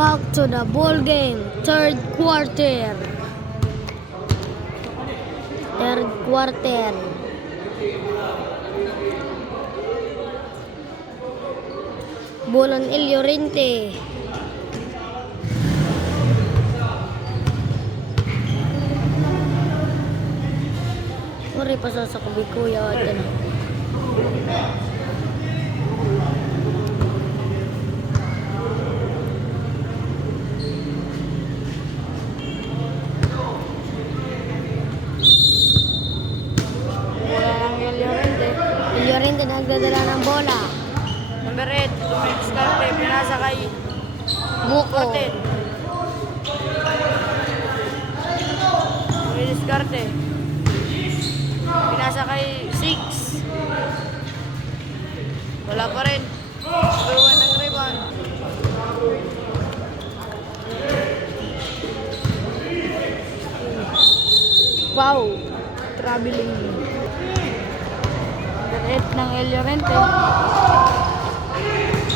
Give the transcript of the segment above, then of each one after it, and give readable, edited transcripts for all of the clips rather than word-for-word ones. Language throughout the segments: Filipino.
back to the ball game. Third quarter. Bulan El Llorente. Uri pa sa kubi kuya. El Llorente nagdadala ng bola. Number 8, Diskarte, pinasa kay Buko. Diskarte. Pinasa kay 6. Wala pa rin. Nagawa ng rebound. Wow. Traveling. Number 8 ng El Llorente.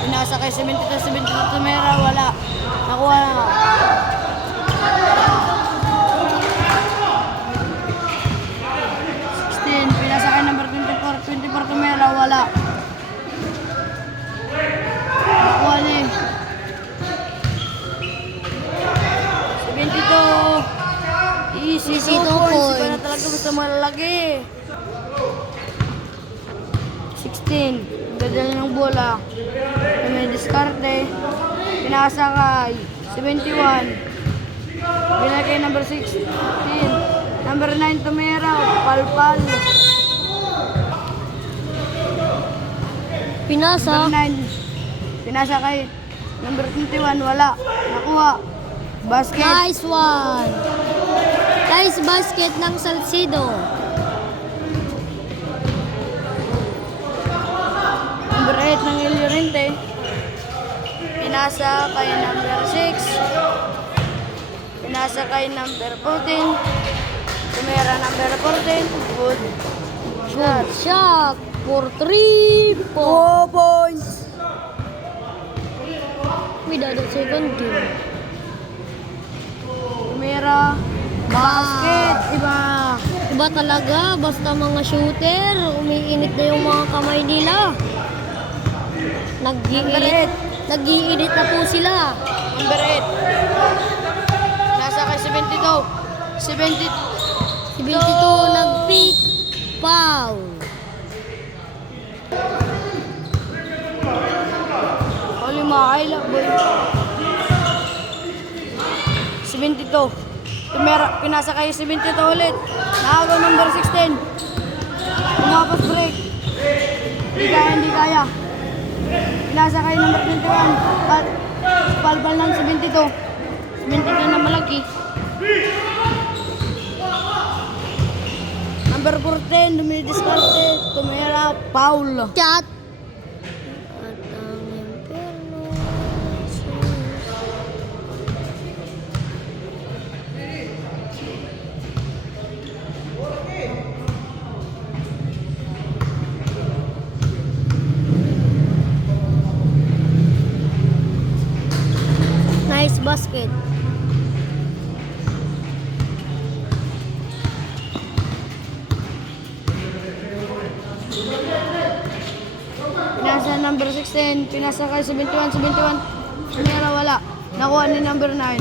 Pinasa kay 72 Tumera, wala. Nakuha na nga. Pinasa kay number 24 Tumera, wala. Nakuha na eh. 72. Easy 2 points. Iba na talaga gusto malalagi. 16. Dadala ng bola. May diskarte. Pinasa kay 71. Binay kay number 16. Number 9 Tumera. Palpal. Pinasa. Number 9. Pinasa kay number 21. Wala. Nakuha. Basket. Nice one. Nice basket ng Salcido. Number 8 ng El Llorente. Pinasa kay number 6. Pinasa kay number 14. Tumera number 14. Good Good shot for 3 points. Without a second game. Tumera. Basket. Iba talaga. Basta mga shooter, umiinit na yung mga kamay nila. Nag-iinit na po sila. Number 8. Nasa kay 72. 72 nag-pick. Foul. Holy Makaila, boy. 72. Tumera, pinasa kay 72 ulit. Nakagaw number 16. Umapos break. Hindi kaya. Pinasa kay number 21. At palpal ng 72. 72 na malaki. Number 14, dumidiskarte. Tumera, foul. Shot. At ang impyerno. Nice basket. Pinasa number 16, pinasa kay 71. Tumera, wala. Nakuha ni number 9.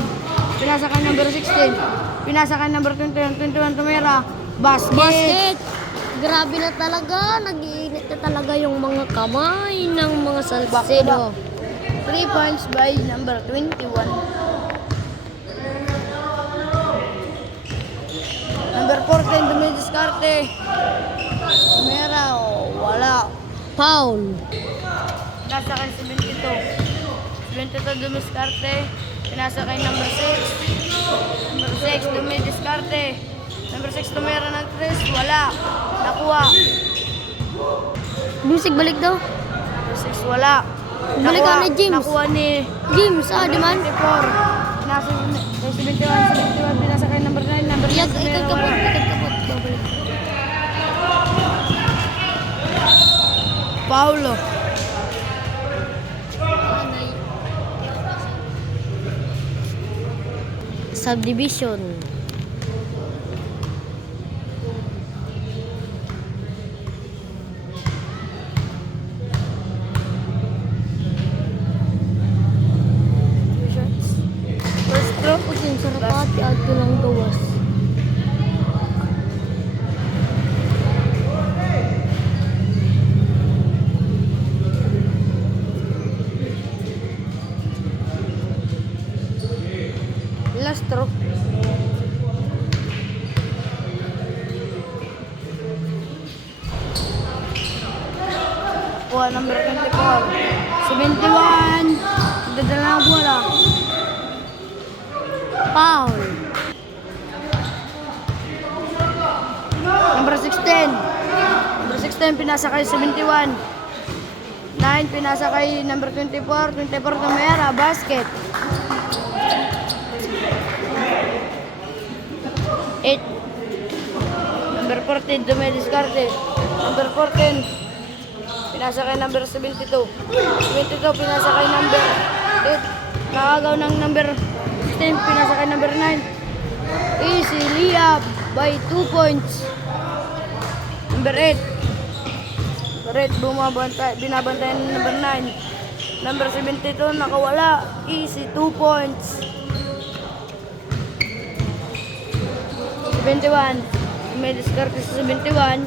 Pinasa kay number 16. Pinasa kay number 21. Tumera, basket. Grabe na talaga. Nag-iinit na talaga yung mga kamay ng mga Salcido. 3 points by number 21. Number 14, dumidiskarte. Tumera, wala. Foul. Pinasa kay 72 dumidiskarte. Pinasa kay number 6. Number 6, dumidiskarte. Number 6, Tumera ng 3. Wala. Nakuha. Music balik daw. Number 6, wala. Balik kami, James. Nakuha ni James, di man? 24. Pinasa kay 71. Pinasa kay number 9. Number 9, Ikot Tumera, kapot. wala. Babalik. Paulo. subdivision. First stroke. Putin sarapati at tulang gawas. Last stroke. Kuha number 24. 71. Dadala ng bola. Foul. Number 16. Number 16 pinasa kay 71. 9 pinasa kay number 24. 24 Tumera. Basket. 8. Number 14 Dumediskarte. Number 14 pinasa kay number 72. 72 pinasa kay number 8. Nakagaw ng number 16 pinasa kay number 9. Easy layup by 2 points. Number 8. Number 8 binabantayan ng number 9. Number 72 nakawala. Easy 2 points. 71. May diskarte sa 71.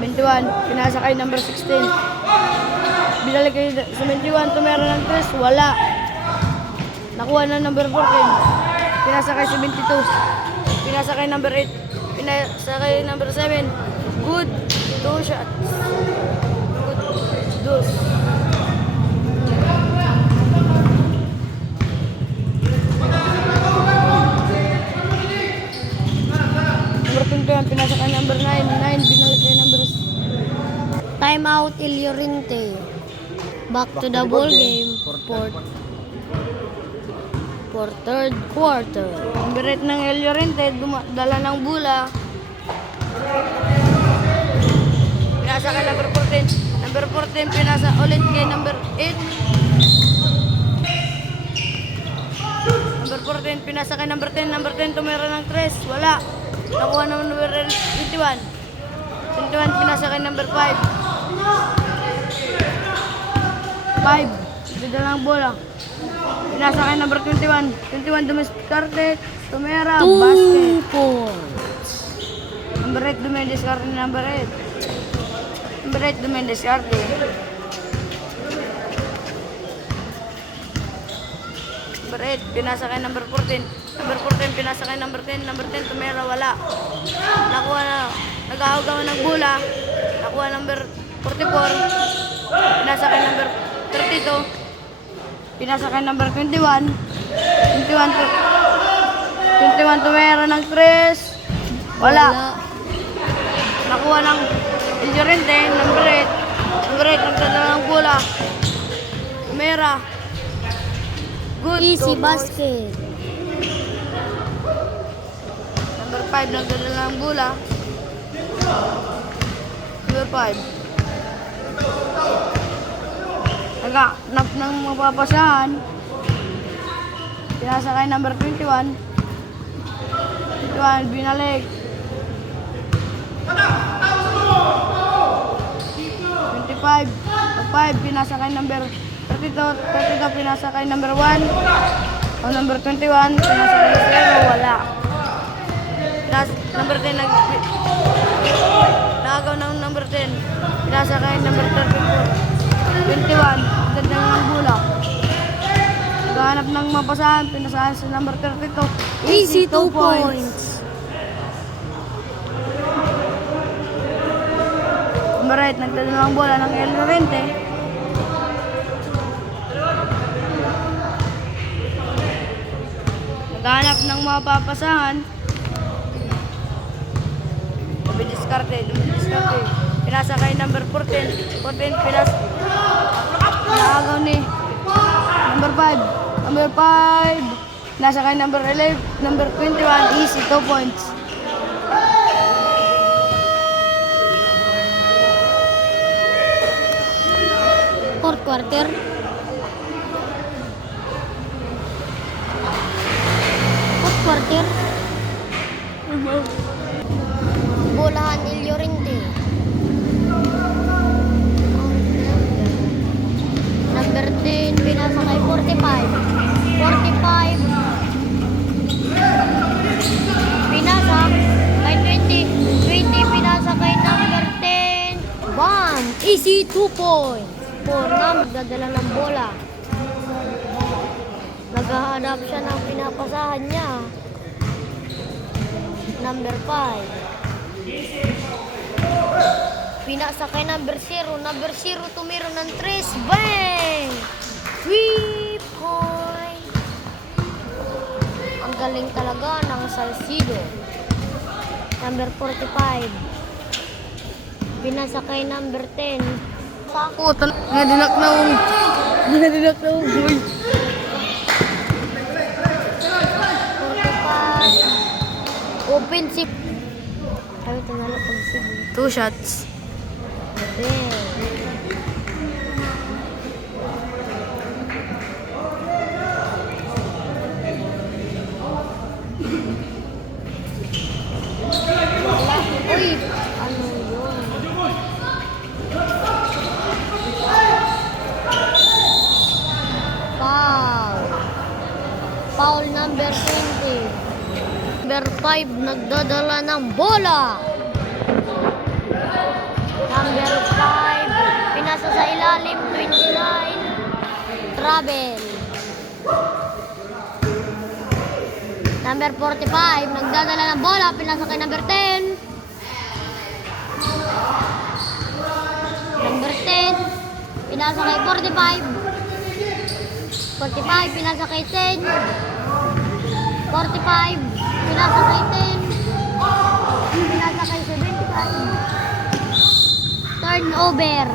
71. Pinasa kay number 16. Binalik kay 71. Tumera ng 3. Wala. Nakuha na number 14. Pinasa kay 72. Pinasa kay number 8. Pinasa kay number 7. Good. 2 shots. Good. Dos. Number 21. Pinasa kay number 9. 9. Binalik kay number Time out El Llorente. Back to the ball game for third quarter. number 8 ng El Llorente. Dala ng bola. Pinasa kay number 14. Number 14 pinasa ulit kay number 8. Number 14 pinasa kay number 10. Number 10 tumira ng 3. Wala. Nakuha ng number 21. 21 pinasa kay number 5. 5. Dala ng bola. Pinasa kay number 21. 21 Dumediskarte. Tumira. 2 Basket. points. Number 8 Dumediskarte. Number 8. Number 8 Dumediskarte. Number 8 pinasa kay number 14. Number 14 pinasa kay number 10. Number 10 tumira. Wala. Nakuha na. Nag-aagaw ng bola. Nakuha number 44. Pinasa kay number 32. Pinasa kay number 21. 21 tumera ng 3. Wala. Nakuha ng El Llorente. Number 8. Number 8 nagdadala ng bola. Tumera. Good. Easy 2 points. basket. Number 5 nagdadala ng bola. Number 5. Naghanap ng mapapasahan. Pinasa kay number 21. 21 binalik. 25. 5 pinasa kay number 32. 32 pinasa kay number 1. O number 21 pinasa kay 0. Wala. Number 10 nagaw ng number 10. Pinasa kay number 34. 21. Ganda ng bola. Naghanap ng mapasahan. Pinasahan sa number 32. Easy 2 points. Number 8. Nagdadala ng bola ng El Llorente. Naghanap ng mapapasahan. Dumediskarte. Pinasa kay number 14. 14 pinasa. Naagaw ni number 5. Number 5. Nasa kay number 11. Number 21. Easy 2 points. Fourth quarter. Easy 2 points. 4 na magdadala ng bola. Naghahanap siya ng pinapasahan niya. Number 5. Pinasa kay number 0. Number 0 tumiro ng 3. Bang! 3 point. Ang galing talaga ng Salcido. Number 45. Pinasa kay number 10. Ako, nga dinak na um. Nga dinak na um. 45. Offensive. Sabi ito na lang pag-sige. 2 shots. Uy, ano yun? Foul. Foul number 20. Number 5 nagdadala ng bola. Number 5 pinasa sa ilalim. 29. Travel. Number 45 nagdadala ng bola. Pinasa kay number 10. Number 10 pinasa kay 45. 45 pinasa kay 10. 45 pinasa kay 10. Pinasa kay 75. Turnover.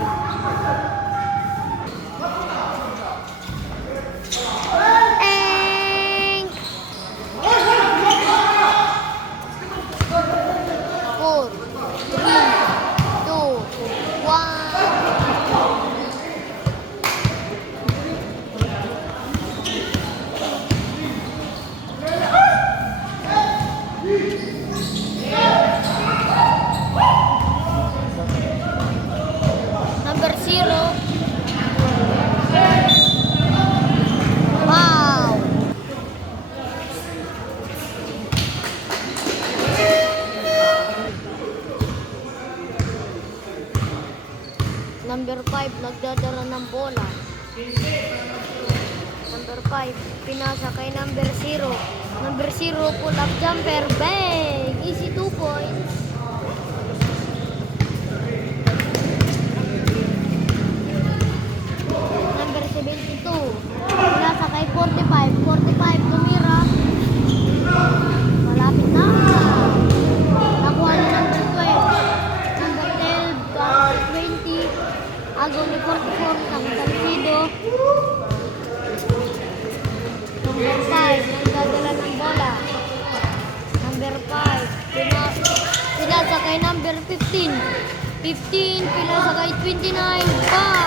Eng! 4, 3, 2, 1. Number 0. Wow. Number 5 nagdadala ng bola. Number 5 pinasa kay number 0. Number 0 pull up jumper. Bang! Easy 2 points. Number 72 pinasa kay 45. 45 tumira. Malapit na. Nakuha ni number 12. Number 12 20. Agaw ni 44 ng Salcido. Number 5 nagdadala ng bola. Number 5 pinasa kay number 15. 15 pinasa kay 29. 5.